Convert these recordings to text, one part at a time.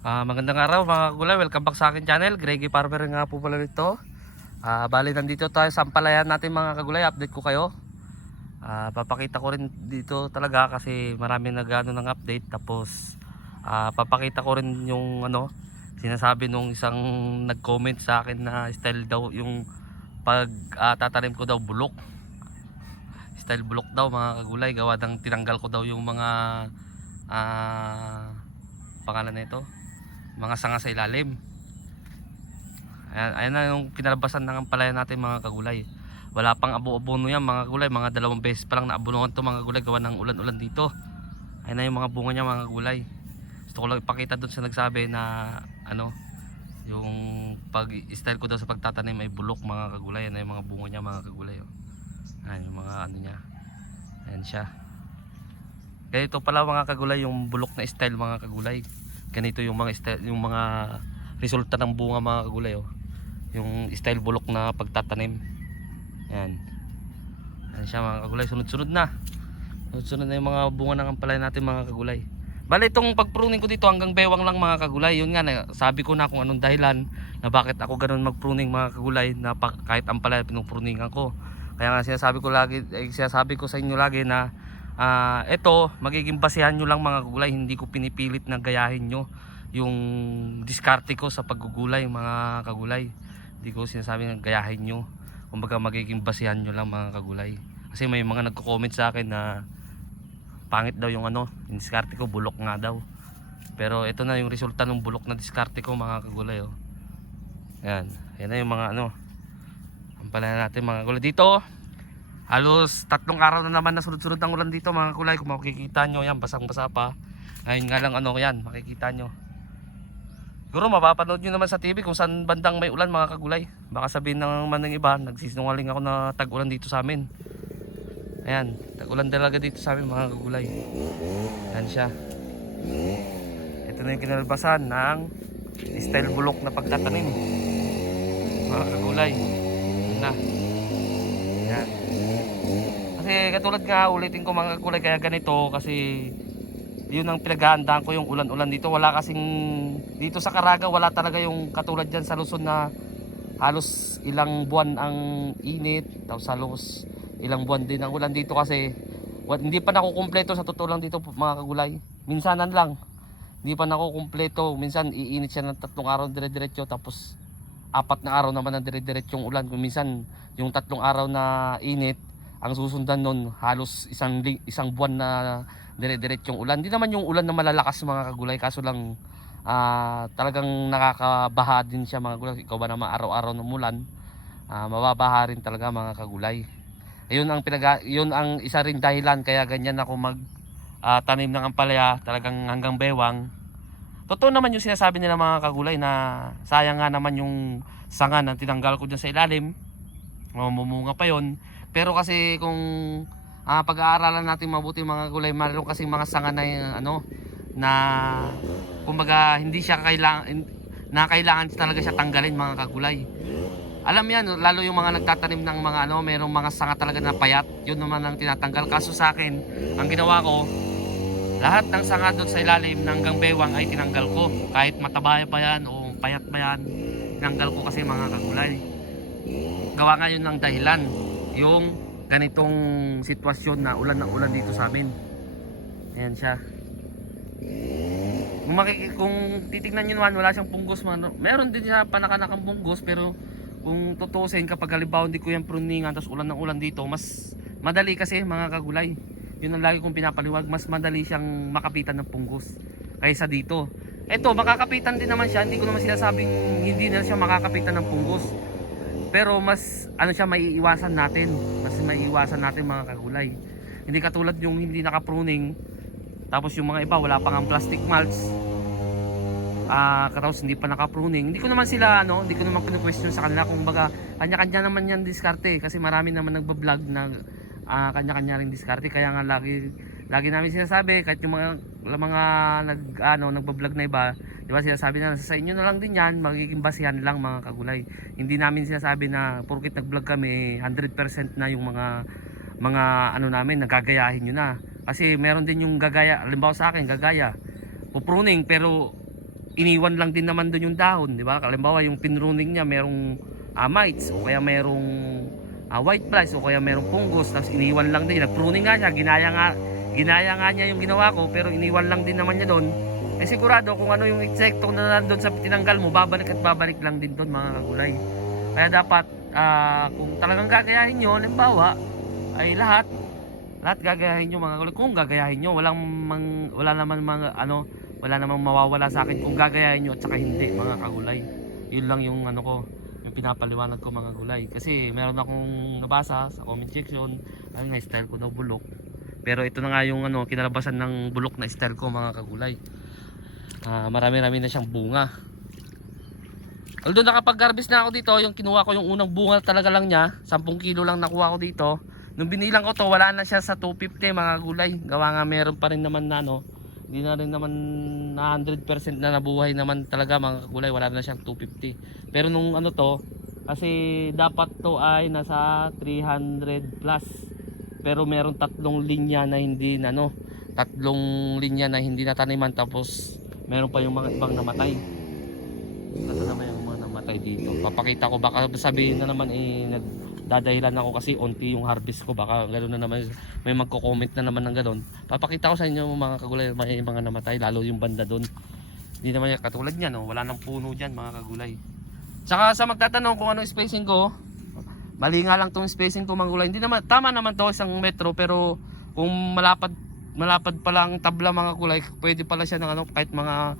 Ah, magandang araw mga kagulay, welcome back sa akin channel. Greggy Farmer nga po pala nito. Ah, bali nandito tayo sa ampalayan natin mga kagulay, update ko kayo. Ah, papakita ko rin dito talaga kasi marami nagano ng update tapos ah, papakita ko rin yung ano sinasabi nung isang nag-comment sa akin na style daw yung pag ah, tatanim ko daw bulok. Style bulok daw mga kagulay gawa ng tinanggal ko daw yung mga ah pangalan nito mga sanga sa ilalim. Ayan, ayan na yung kinalabasan ng ampalayan natin mga kagulay. Wala pang abo-abono yan mga kagulay. Mga dalawang beses pa lang naabunuhan to mga kagulay. Gawa ng ulan-ulan dito. Ayan na yung mga bunga niya mga kagulay. Gusto ko lang ipakita doon sa nagsabi na ano yung pag style ko daw sa pagtatanim ay bulok mga kagulay. Ayan na yung mga bunga niya mga kagulay oh. ayan yung mga ano niya. Ayan siya. Ganito pala mga kagulay yung bulok na style mga kagulay ganito yung mga yung mga resulta ng bunga mga kagulay oh. yung style bulok na pagtatanim. Yan. Yan siya mga kagulay. Sunod-sunod na. Sunod-sunod na yung mga bunga ng ampalay natin mga kagulay. Bali itong pagpruning ko dito hanggang bewang lang mga kagulay. Yun nga sabi ko na kung anong dahilan na bakit ako ganun magpruning mga kagulay na kahit ampalay pinupruningan ko. Kaya nga sinasabi ko lagi eh, sinasabi ko sa inyo lagi na Ah, ito magiging basehan nyo lang mga kagulay, hindi ko pinipilit na gayahin nyo yung diskarte ko sa paggugulay mga kagulay. Hindi ko sinasabi na gayahin nyo. Kumbaga magiging basehan nyo lang mga kagulay. Kasi may mga nagko-comment sa akin na pangit daw yung ano, yung diskarte ko bulok nga daw. Pero ito na yung resulta ng bulok na diskarte ko mga kagulay oh. Yan, yan na yung mga ano. Ang pala natin mga kagulay dito. Halos tatlong araw na naman na sunod-sunod ang ulan dito mga kulay. Kung makikita nyo yan, basang-basa pa. Ngayon nga lang ano yan, makikita nyo. Siguro mapapanood nyo naman sa TV kung saan bandang may ulan mga kagulay. Baka sabihin naman ng iba, nagsisinungaling ako na tag-ulan dito sa amin. Ayan, tag-ulan talaga dito sa amin mga kagulay. Ayan siya. Ito na yung kinalbasan ng style bulok na pagtatanim. Mga kagulay. Na. Kasi katulad nga ulitin ko mga kulay kaya ganito kasi yun ang pinaghahandaan ko yung ulan-ulan dito. Wala kasing dito sa Caraga wala talaga yung katulad dyan sa Luzon na halos ilang buwan ang init tapos halos ilang buwan din ang ulan dito kasi wat, hindi pa nakukumpleto sa totoo lang dito mga kagulay. Minsanan lang. Hindi pa nakukumpleto. Minsan iinit siya ng tatlong araw dire-diretso tapos apat na araw naman na dire-diretsong ulan. Kung minsan yung tatlong araw na init ang susundan nun halos isang isang buwan na dire-diretsong ulan. Hindi naman yung ulan na malalakas mga kagulay kaso lang ah, talagang nakakabaha din siya mga kagulay. Ikaw ba naman araw-araw ng ulan, ah, mababaha rin talaga mga kagulay. Ayun ang pinag yun ang isa rin dahilan kaya ganyan ako mag ah, tanim ng ampalaya talagang hanggang bewang. Totoo naman yung sinasabi nila mga kagulay na sayang nga naman yung sanga na tinanggal ko dyan sa ilalim. O, mumunga pa yon pero kasi kung ah, pag-aaralan natin mabuti mga gulay, mayroon kasi mga sanga na ano na kumbaga hindi siya kailangan na kailangan talaga siya tanggalin mga kagulay. Alam yan, lalo yung mga nagtatanim ng mga ano, mayroong mga sanga talaga na payat, yun naman ang tinatanggal. Kaso sa akin, ang ginawa ko, lahat ng sanga doon sa ilalim ng hanggang bewang ay tinanggal ko. Kahit mataba pa yan o payat pa yan, tinanggal ko kasi mga kagulay. Gawa nga yun ng dahilan yung ganitong sitwasyon na ulan na ulan dito sa amin. Ayan siya. Kung, kung titignan nyo naman, wala siyang punggos. Man. Meron din siya panakanakang punggos pero kung tutusin kapag halimbawa hindi ko yung pruningan tapos ulan ng ulan dito, mas madali kasi mga kagulay. Yun ang lagi kong pinapaliwag, mas madali siyang makapitan ng punggos kaysa dito. Eto, makakapitan din naman siya. Hindi ko naman sinasabing hindi na siya makakapitan ng punggos. Pero mas ano siya maiiwasan natin. Mas maiiwasan natin mga kagulay. Hindi katulad yung hindi naka-pruning. Tapos yung mga iba wala pang ang plastic mulch. Ah, katapos hindi pa naka-pruning. Hindi ko naman sila ano, hindi ko naman kinu-question sa kanila kung baga kanya-kanya naman yan diskarte kasi marami naman nagba-vlog na ah, kanya-kanya ring diskarte kaya nga lagi lagi namin sinasabi kahit yung mga mga nag ano nagba-vlog na iba, 'di ba sinasabi na sa inyo na lang din 'yan, magiging basihan lang mga kagulay. Hindi namin sinasabi na porkit nag-vlog kami 100% na yung mga mga ano namin nagagayahin nyo na. Kasi meron din yung gagaya, halimbawa sa akin gagaya. Pupruning pero iniwan lang din naman doon yung dahon, di ba? Kalimbawa yung pinruning niya merong ah, mites o kaya merong ah, white flies o kaya merong fungus tapos iniwan lang din. Nagpruning nga siya, ginaya nga ginaya nga niya yung ginawa ko pero iniwan lang din naman niya doon. Eh sigurado kung ano yung insekto na nandun sa tinanggal mo, babalik at babalik lang din doon mga kagulay. Kaya dapat ah, kung talagang gagayahin nyo, halimbawa ay lahat lahat gagayahin nyo mga kagulay. Kung gagayahin nyo, walang mang, wala naman mga ano, wala namang mawawala sa akin kung gagayahin nyo at saka hindi mga kagulay. Yun lang yung ano ko, yung pinapaliwanag ko mga gulay. Kasi meron akong nabasa sa comment section, ay nga style ko daw bulok. Pero ito na nga yung ano, kinalabasan ng bulok na style ko mga kagulay. Ah, marami-rami na siyang bunga. Although nakapag-harvest na ako dito, yung kinuha ko yung unang bunga talaga lang niya, 10 kilo lang nakuha ko dito. Nung binilang ko to, wala na siya sa 250 mga gulay. Gawa nga meron pa rin naman na no. Hindi na rin naman na 100% na nabuhay naman talaga mga gulay, wala na siyang 250. Pero nung ano to, kasi dapat to ay nasa 300 plus. Pero meron tatlong linya na hindi na no, tatlong linya na hindi nataniman tapos meron pa yung mga ibang namatay. Ito naman yung mga namatay dito. Papakita ko baka sabihin na naman eh nagdadahilan ako kasi onti yung harvest ko baka gano'n na naman may magko-comment na naman ng gano'n. Papakita ko sa inyo mga kagulay may mga namatay lalo yung banda doon. Hindi naman yan katulad niyan no, wala nang puno diyan mga kagulay. Tsaka sa magtatanong kung ano spacing ko, mali nga lang tong spacing ko mga gulay. Hindi naman tama naman to isang metro pero kung malapad malapad pa lang tabla mga kulay, pwede pala siya ng ano kahit mga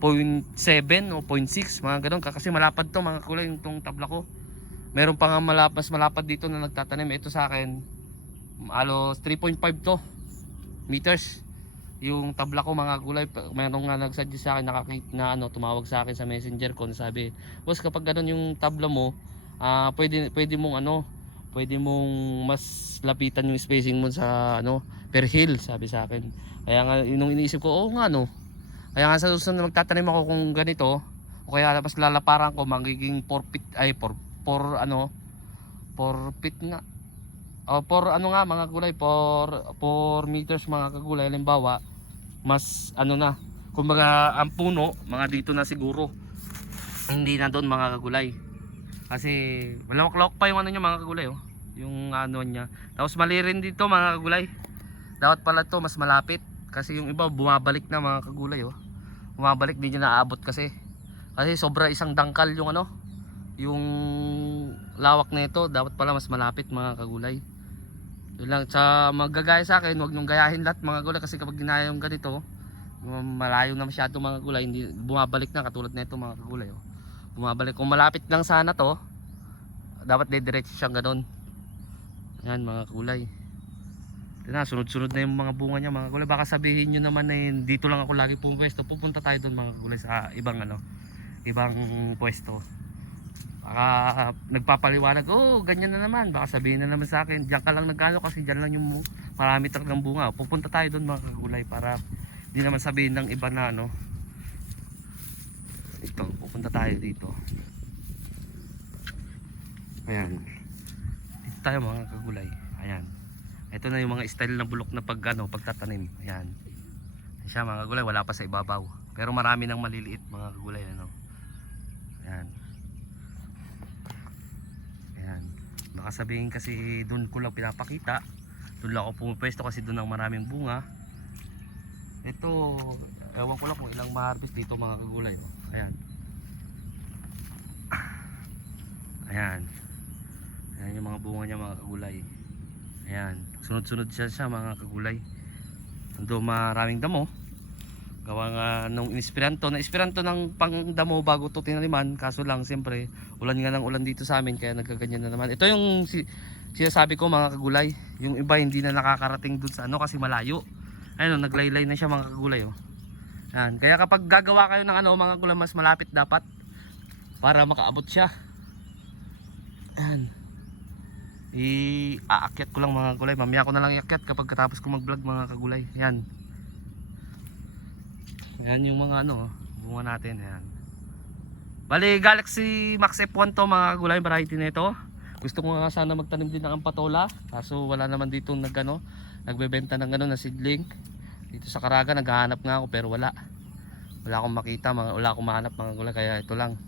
0.7 o 0.6 mga ganun kasi malapad to mga kulay yung tong tabla ko. Meron pa nga malapad, mas malapad dito na nagtatanim. Ito sa akin alos 3.5 to meters. Yung tabla ko mga gulay meron nga nagsuggest sa akin nakakit na ano tumawag sa akin sa messenger ko sabi boss kapag ganun yung tabla mo ah pwede pwede mong ano pwede mong mas lapitan yung spacing mo sa ano per hill sabi sa akin. Kaya nga nung iniisip ko oo nga no. Kaya nga sa susunod na magtatanim ako kung ganito o kaya mas lalaparan ko magiging 4 feet ay 4 4 ano 4 feet nga. O 4 ano nga mga gulay 4 4 meters mga kagulay. Halimbawa mas ano na kumbaga ang puno mga dito na siguro hindi na doon mga kagulay kasi malawak-lawak pa yung ano niya mga kagulay oh. Yung ano niya. Tapos mali rin dito mga kagulay. Dapat pala to mas malapit. Kasi yung iba bumabalik na mga kagulay oh. Bumabalik din niya naabot kasi. Kasi sobra isang dangkal yung ano yung lawak nito dapat pala mas malapit mga kagulay. Yun lang. Sa magagaya sa akin huwag niyong gayahin lahat mga gulay kasi kapag ginaya yung ganito malayo na masyado mga gulay hindi bumabalik na katulad nito mga kagulay oh. Bumabalik. Kung malapit lang sana to dapat dediretso siyang ganun. Yan mga kulay. Ito na sunod-sunod na yung mga bunga niya mga kulay. Baka sabihin nyo naman na yun, dito lang ako lagi pumwesto pupunta tayo doon mga kulay sa ibang ano ibang pwesto. Baka nagpapaliwanag oh ganyan na naman. Baka sabihin na naman sa akin diyan ka lang nagkano kasi diyan lang yung marami talagang bunga. Pupunta tayo doon mga kulay para di naman sabihin ng iba na ano. Ito pupunta tayo dito. Ayan. Dito tayo mga kagulay. Ayan. Ito na yung mga style na bulok na pag ano pagtatanim. Ayan. Siya mga kagulay. Wala pa sa ibabaw. Pero marami nang maliliit mga kagulay ano. Ayan. Ayan. Baka sabihin kasi doon ko lang pinapakita. Doon lang ako pumupwesto kasi doon ang maraming bunga. Ito ewan ko lang kung ilang ma-harvest dito mga kagulay. Ayan ayan. Ayan yung mga bunga niya mga kagulay. Ayan. Sunod-sunod siya siya mga kagulay. Ando maraming damo. Gawa nga nung inspiranto. Na inspiranto ng pangdamo bago to tinaliman. Kaso lang siyempre ulan nga ng ulan dito sa amin kaya nagkaganyan na naman. Ito yung si, sinasabi ko mga kagulay. Yung iba hindi na nakakarating dun sa ano kasi malayo. Ayun oh, naglaylay na siya mga kagulay oh. Yan. kaya kapag gagawa kayo ng ano mga kagulay mas malapit dapat para makaabot siya Yan. I-aakyat ko lang mga kagulay mamaya ko na lang iakyat kapag katapos ko mag vlog mga kagulay yan yan yung mga ano bunga natin yan Bali Galaxy Max F1 to mga gulay variety nito. Gusto ko nga sana magtanim din ng ampatola kaso wala naman dito nag ano, nagbebenta ng ano na seedling. Dito sa Caraga naghahanap nga ako pero wala. wala akong makita mga wala akong mahanap mga kagulay kaya ito lang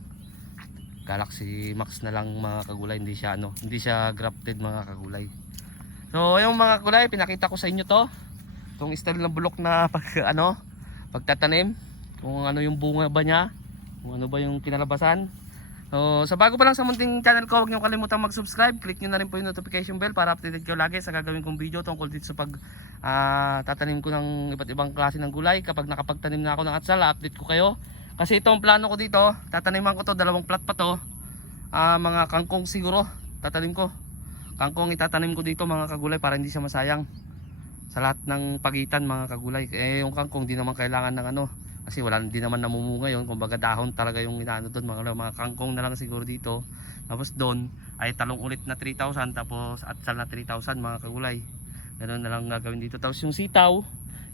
Galaxy Max na lang mga kagulay hindi siya ano hindi siya grafted mga kagulay so yung mga kagulay pinakita ko sa inyo to itong style ng bulok na pag ano pagtatanim kung ano yung bunga ba niya kung ano ba yung kinalabasan So, sa bago pa lang sa munting channel ko, huwag niyo kalimutan mag-subscribe. Click niyo na rin po yung notification bell para updated kayo lagi sa gagawin kong video tungkol dito sa pag ah, tatanim ko ng iba't ibang klase ng gulay. Kapag nakapagtanim na ako ng atsal, update ko kayo. Kasi ito ang plano ko dito, tataniman ko to, dalawang plat pa to. Ah, mga kangkong siguro, tatanim ko. Kangkong itatanim ko dito mga kagulay para hindi siya masayang sa lahat ng pagitan mga kagulay. Eh yung kangkong di naman kailangan ng ano, kasi wala din naman namumunga yun kumbaga dahon talaga yung inaano doon mga, mga kangkong na lang siguro dito tapos doon ay talong ulit na 3,000 tapos atsal na 3,000 mga kagulay ganoon na lang gagawin dito tapos yung sitaw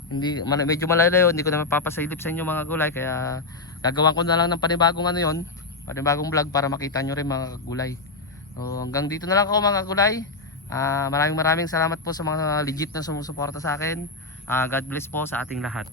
hindi medyo malayo hindi ko na mapapasilip sa inyo mga gulay kaya gagawan ko na lang ng panibagong ano yon panibagong vlog para makita nyo rin mga kagulay so hanggang dito na lang ako mga gulay. Ah, maraming maraming salamat po sa mga legit na sumusuporta sa akin. Ah, God bless po sa ating lahat